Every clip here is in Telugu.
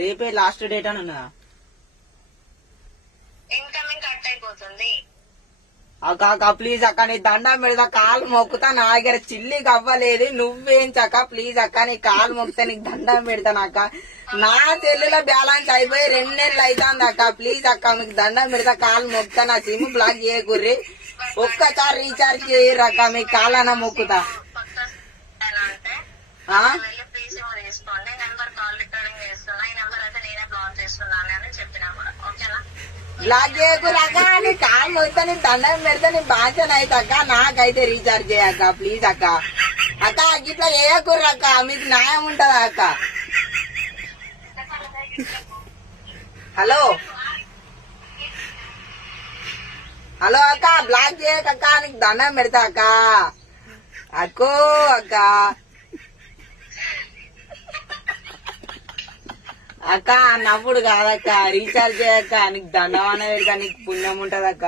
రేపే లాస్ట్ డేట్ అని ఉన్నదా? అక్క ప్లీజ్ అక్క నీ దండం పెడతా, కాలు మొక్కుతా. నా దగ్గర చిల్లికి అవ్వలేదు, నువ్వేంచక్క ప్లీజ్ అక్క నీ కాలు మొక్కుతా, నీకు దండం పెడతాను అక్క. నా సెల్లులో బ్యాలెన్స్ అయిపోయి 2 నెలలు అవుతుంది అక్క. ప్లీజ్ అక్క మీకు దండం పెడతా, కాలు మొక్కుతా. నా సిమ్ బ్లాక్ చేయకుర్రి, ఒక్కసారి రీఛార్జ్ చేయరు అక్క, మీకు కాలన్నా మొక్కుతా. బ్లాక్ చేయకుర్రి అక్క, నీ కాలు మొక్కుతా, నీ దండం పెడతా, నీ భాషణ అయితే అక్క. నాకైతే రీఛార్జ్ చేయక్క ప్లీజ్ అక్క. అక్క ఇట్లా చేయకుర్రి అక్క, మీకు న్యాయం ఉంటదా అక్క? హలో హలో అక్క, బ్లాక్ చేయకక్క, నీకు దండం పెడతా అక్క. అక్కో అక్క అక్క నవ్వుడు కాదక్క, రీఛార్జ్ చేయక్క, నీకు దండం అనే పెడతా, నీకు పుణ్యం ఉంటది అక్క.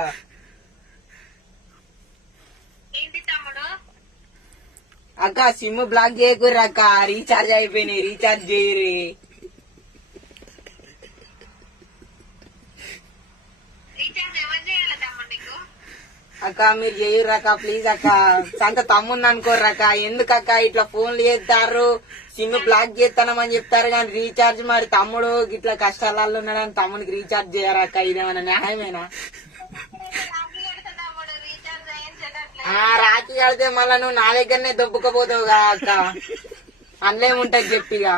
అక్క సిమ్ బ్లాక్ చేయకుర్రి అక్క, రీఛార్జ్ అయిపోయినాయి, రీఛార్జ్ చేయరు. అక్క మీరు చేయరక్క ప్లీజ్ అక్క, సంత తమ్ముంది అనుకోర్రక్క. ఎందుకక్క ఇట్లా ఫోన్లు చేస్తారు, సిమ్ బ్లాక్ చేస్తానమని చెప్తారు కానీ రీఛార్జ్ మరి తమ్ముడు ఇట్లా కష్టాలలో ఉన్నాడని తమ్ముడికి రీఛార్జ్ చేయరక్క, ఇదేమన్నా న్యాయమేనా? రాఖీ కడితే మళ్ళా నువ్వు నా దగ్గరనే దొబ్బుకపోతావు కదా అక్క, అందులేముంటది చెప్పిగా.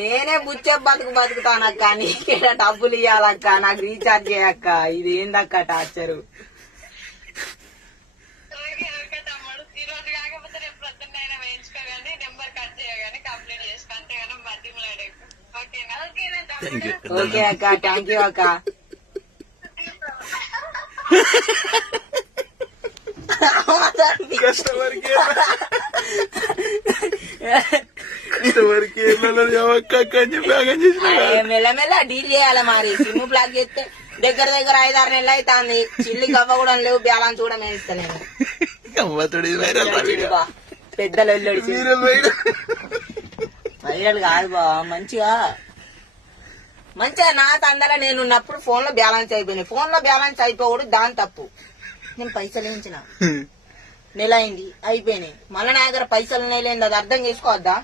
నేనే బుచ్చే బతుకుతానక్క, నీకేట డబ్బులు ఇయ్యాలక్క, నాకు రీఛార్జ్ చేయక్క. ఇది ఏందక్క టార్చరు? ఓకే అక్క, థ్యాంక్ యూ అక్క. మెల్లమెల్ల డీల్ చేయాలి మరి. సిమ్ బ్లాక్ చేస్తే దగ్గర 5-6 నెలలు అవుతుంది, చిల్లి గవ్వ కూడా లేవు, బ్యాలెన్స్ కూడా మేస్తలేను. పెద్దలు వైరల్ కాదు బా, మంచిగా నా తందర నేను ఉన్నప్పుడు ఫోన్ లో బ్యాలెన్స్ అయిపోయినాయి. ఫోన్ లో బ్యాలెన్స్ అయిపోకూడదు, దాని తప్పు. నేను పైసలు వేయించిన, నెల అయింది అయిపోయినాయి, మళ్ళీ నా దగ్గర పైసలు నెలైంది, అది అర్థం చేసుకోవద్దా?